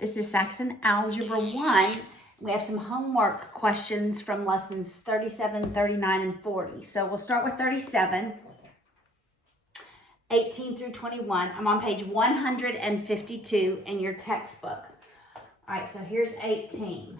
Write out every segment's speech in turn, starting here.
This is Saxon Algebra 1. We have some homework questions from lessons 37, 39, and 40. So we'll start with 37, 18 through 21. I'm on page 152 in your textbook. All right, so here's 18.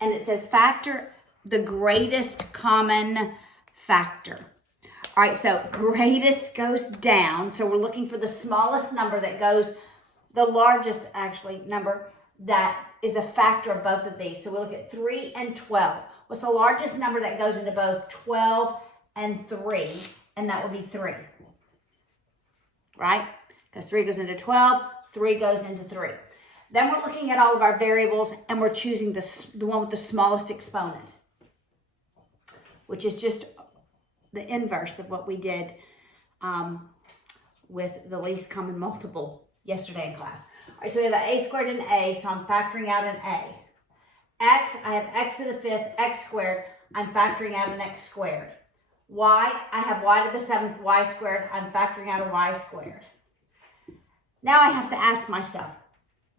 And it says factor the greatest common factor. All right, so greatest goes down. So we're looking for the smallest number that goes, the largest actually number that is a factor of both of these. So we look at 3 and 12. What's the largest number that goes into both 12 and 3? And that would be 3. Right? Because 3 goes into 12, 3 goes into 3. Then we're looking at all of our variables and we're choosing the one with the smallest exponent, which is just the inverse of what we did with the least common multiple yesterday in class. All right, so we have an a squared and a, so I'm factoring out an a. X, I have x to the 5th, x squared, I'm factoring out an x squared. Y, I have y to the 7th, y squared, I'm factoring out a y squared. Now I have to ask myself,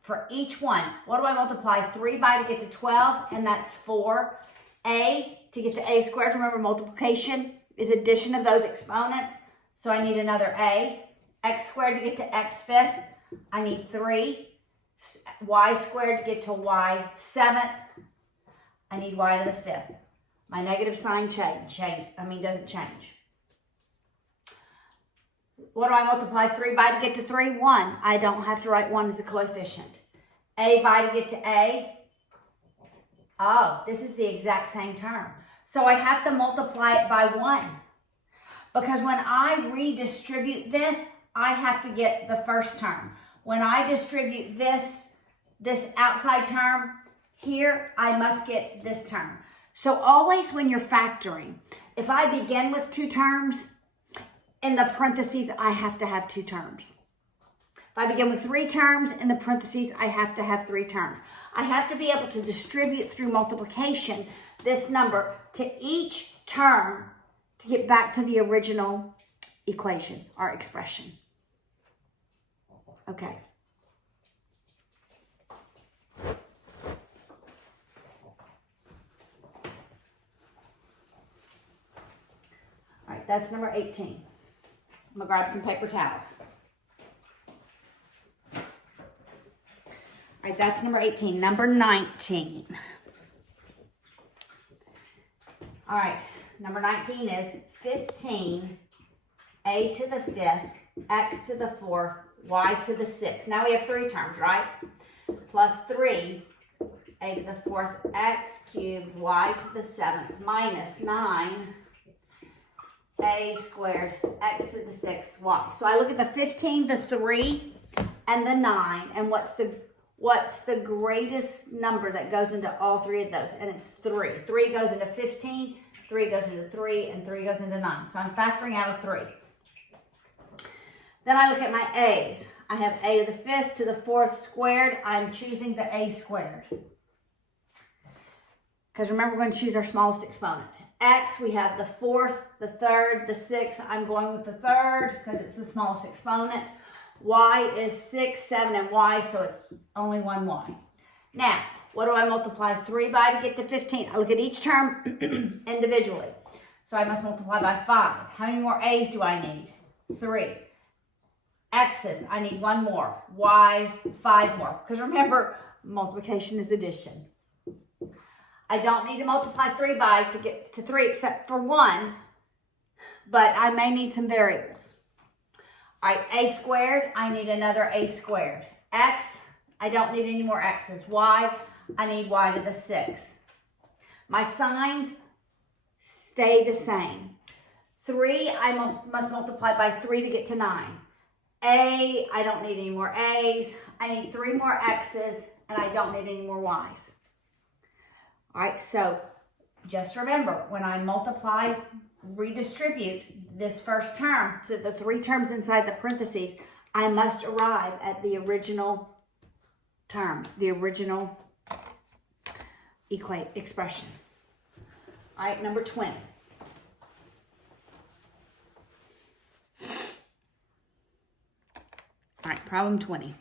for each one, what do I multiply 3 by to get to 12? And that's 4. A to get to a squared. Remember, multiplication is addition of those exponents. So I need another a. X squared to get to x 5th. I need 3. Y squared to get to y 7th. I need y to the 5th. My negative sign doesn't change. What do I multiply 3 by to get to 3? 1. I don't have to write 1 as a coefficient. A by to get to A. Oh, this is the exact same term. So I have to multiply it by 1. Because when I redistribute this, I have to get the first term. When I distribute this outside term here, I must get this term. So always when you're factoring, if I begin with 2 terms, in the parentheses, I have to have 2 terms. If I begin with 3 terms, in the parentheses, I have to have 3 terms. I have to be able to distribute through multiplication this number to each term to get back to the original equation or expression. Okay. All right, that's number 18. I'm going to grab some paper towels. All right, that's number 18. Number 19. All right, number 19 is 15, a to the 5th, x to the 4th, y to the 6th. Now we have 3 terms, right? Plus 3, a to the 4th, x cubed, y to the 7th, minus 9, a squared, x to the 6th, y. So I look at the 15, the 3, and the 9, and what's the greatest number that goes into all 3 of those? And it's 3. 3 goes into 15, 3 goes into 3, and 3 goes into 9. So I'm factoring out a 3. Then I look at my a's. I have a to the 5th to the 4th squared. I'm choosing the a squared. Because remember, we're going to choose our smallest exponent. X, we have the 4th, the 3rd, the 6th. I'm going with the 3rd because it's the smallest exponent. Y is 6, 7, and y, so it's only one y. Now, what do I multiply 3 by to get to 15? I look at each term individually. So I must multiply by 5. How many more a's do I need? 3. X's, I need 1 more. Y's, 5 more. Because remember, multiplication is addition. I don't need to multiply 3 by to get to 3 except for 1, but I may need some variables. All right, a squared, I need another a squared. X, I don't need any more x's. Y, I need y to the 6th. My signs stay the same. 3, I must multiply by 3 to get to 9. A, I don't need any more a's. I need 3 more x's, and I don't need any more y's. All right, so just remember, when I multiply, redistribute this first term to the 3 terms inside the parentheses, I must arrive at the original terms, the original expression. All right, number 20. All right, problem 20.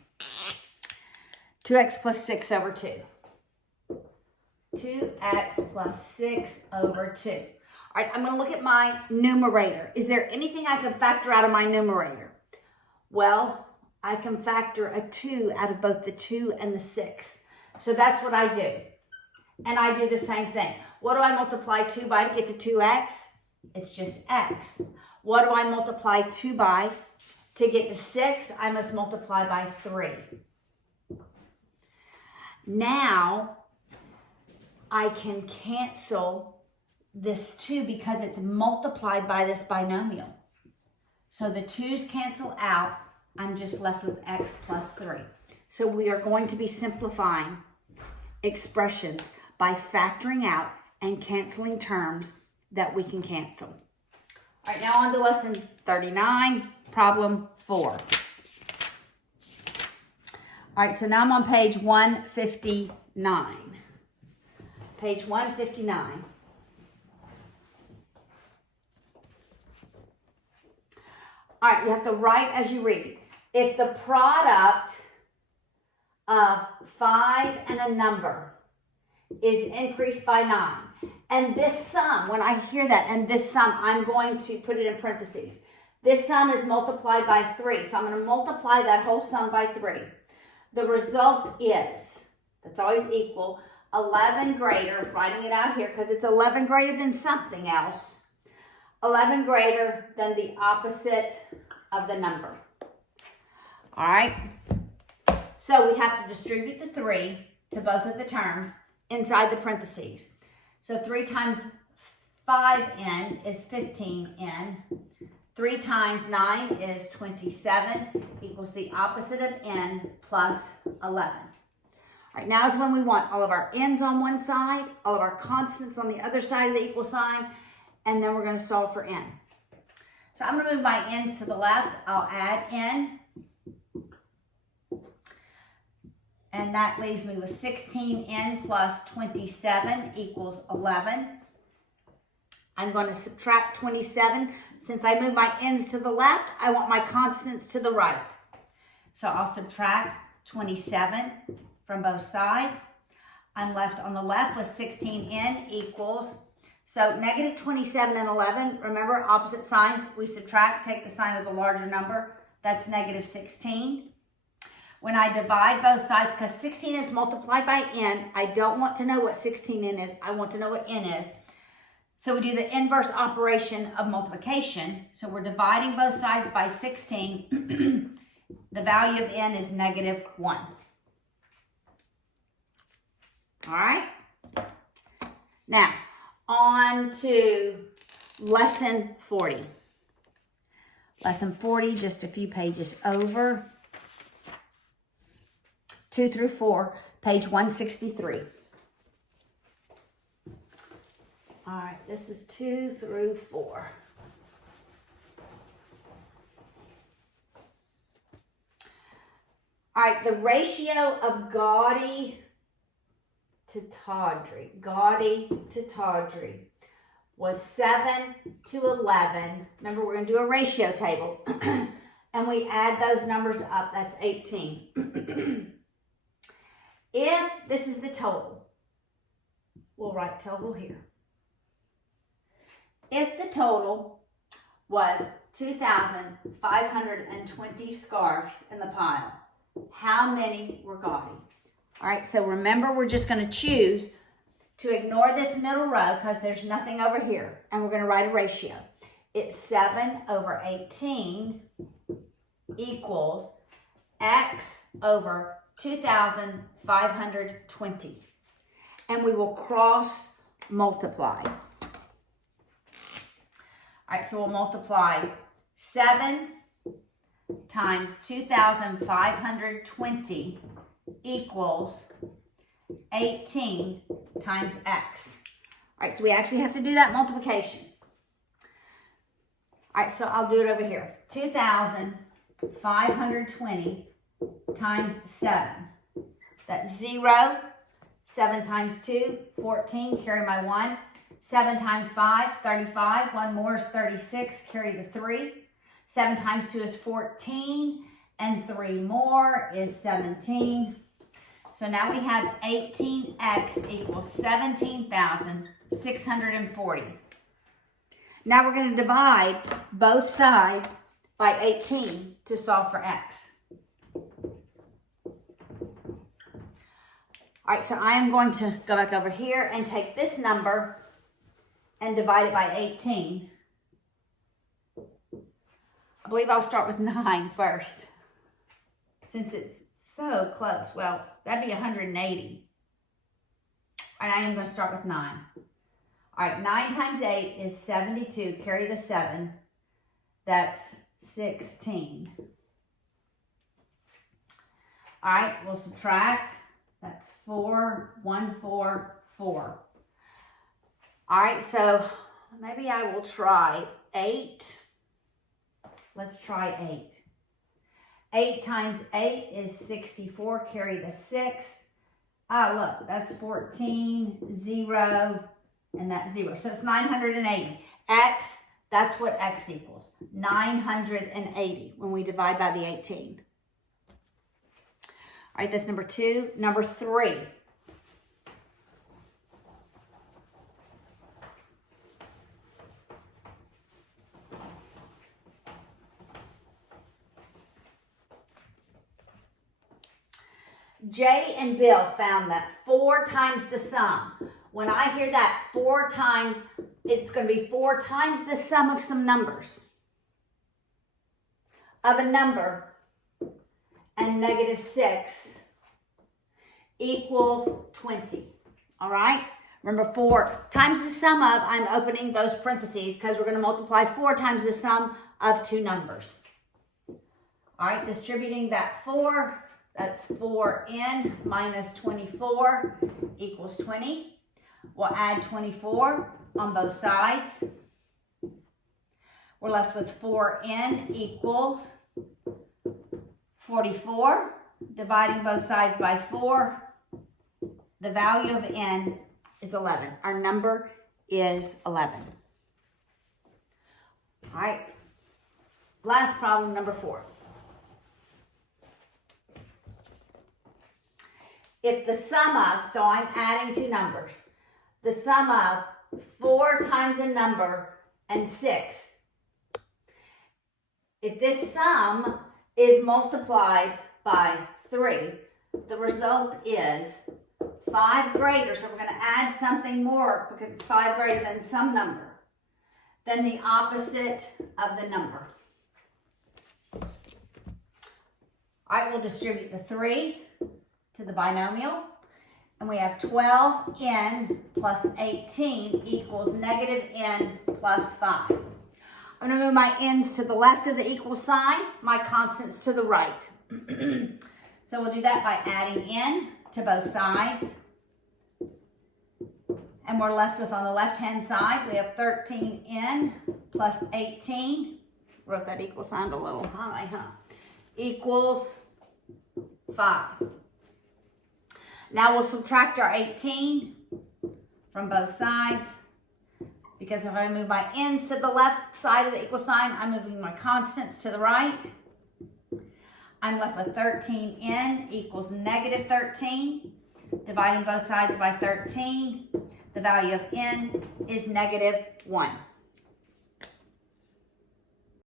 2x plus 6 over 2. 2x plus 6 over 2. All right, I'm going to look at my numerator. Is there anything I can factor out of my numerator? Well, I can factor a 2 out of both the 2 and the 6. So that's what I do. And I do the same thing. What do I multiply 2 by to get to 2x? It's just x. What do I multiply 2 by to get to 6? I must multiply by 3. Now, I can cancel this 2 because it's multiplied by this binomial. So the 2's cancel out. I'm just left with x plus 3. So we are going to be simplifying expressions by factoring out and canceling terms that we can cancel. All right, now on to lesson 39, problem 4. All right, so now I'm on page 159. Page 159. All right, you have to write as you read. If the product of 5 and a number is increased by 9, and this sum, when I hear that, and this sum, I'm going to put it in parentheses. This sum is multiplied by 3, so I'm going to multiply that whole sum by 3. The result is, that's always equal, 11 greater, writing it out here because it's 11 greater than something else, 11 greater than the opposite of the number. All right, so we have to distribute the 3 to both of the terms inside the parentheses. So 3 times 5n is 15n. 3 times 9 is 27, equals the opposite of n plus 11. All right, now is when we want all of our n's on one side, all of our constants on the other side of the equal sign, and then we're going to solve for n. So I'm going to move my n's to the left. I'll add n. And that leaves me with 16n plus 27 equals 11. I'm going to subtract 27. Since I move my n's to the left, I want my constants to the right. So I'll subtract 27 from both sides. I'm left on the left with 16n equals, so negative 27 and 11, remember opposite signs, we subtract, take the sign of the larger number, that's negative 16. When I divide both sides, because 16 is multiplied by n, I don't want to know what 16n is, I want to know what n is. So we do the inverse operation of multiplication. So we're dividing both sides by 16. The value of n is negative 1. All right? Now, on to lesson 40. Lesson 40, just a few pages over. 2 through 4, page 163. All right, this is 2 through 4. All right, the ratio of Gaudi to Tawdry was 7 to 11. Remember, we're going to do a ratio table. And we add those numbers up, that's 18. If this is the total, we'll write total here. If the total was 2,520 scarves in the pile, how many were gaudy? All right, so remember, we're just going to choose to ignore this middle row because there's nothing over here, and we're going to write a ratio. It's 7 over 18 equals x over 2,520. And we will cross multiply. All right, so we'll multiply 7 times 2,520 equals 18 times x. All right, so we actually have to do that multiplication. All right, so I'll do it over here. 2,520 times 7. That's 0. 7 times 2, 14. Carry my 1. 7 times 5, 35. 1 more is 36. Carry the 3. 7 times 2 is 14. And 3 more is 17. So now we have 18x equals 17,640. Now we're going to divide both sides by 18 to solve for x. All right, so I am going to go back over here and take this number and divide it by 18. I believe I'll start with 9 first, since it's so close. Well, that'd be 180. And I am going to start with 9. All right, 9 times 8 is 72. Carry the 7. That's 16. All right, we'll subtract. That's 4, 1, 4, 4. All right, so maybe I will try 8. Let's try 8. 8 times 8 is 64. Carry the 6. Look, that's 14, 0, and that's 0. So it's 980. X, that's what x equals. 980 when we divide by the 18. All right, that's number 2. Number 3. Jay and Bill found that 4 times the sum. When I hear that 4 times, it's going to be 4 times the sum of some numbers. Of a number and negative 6 equals 20. All right? Remember, 4 times the sum of, I'm opening those parentheses because we're going to multiply 4 times the sum of 2 numbers. All right, distributing that 4, that's 4n minus 24 equals 20. We'll add 24 on both sides. We're left with 4n equals 44. Dividing both sides by 4, the value of n is 11. Our number is 11. All right, last problem, number 4. If the sum of, so I'm adding 2 numbers, the sum of 4 times a number and 6, if this sum is multiplied by 3, the result is 5 greater, so we're going to add something more because it's 5 greater than some number, than the opposite of the number. I will distribute the 3 to the binomial, and we have 12n plus 18 equals negative n plus 5. I'm going to move my n's to the left of the equal sign, my constants to the right. So we'll do that by adding n to both sides. And we're left with, on the left-hand side, we have 13n plus 18. Wrote that equal sign a little high, huh? Equals 5. Now we'll subtract our 18 from both sides, because if I move my n's to the left side of the equal sign, I'm moving my constants to the right. I'm left with 13n equals negative 13. Dividing both sides by 13, the value of n is negative 1.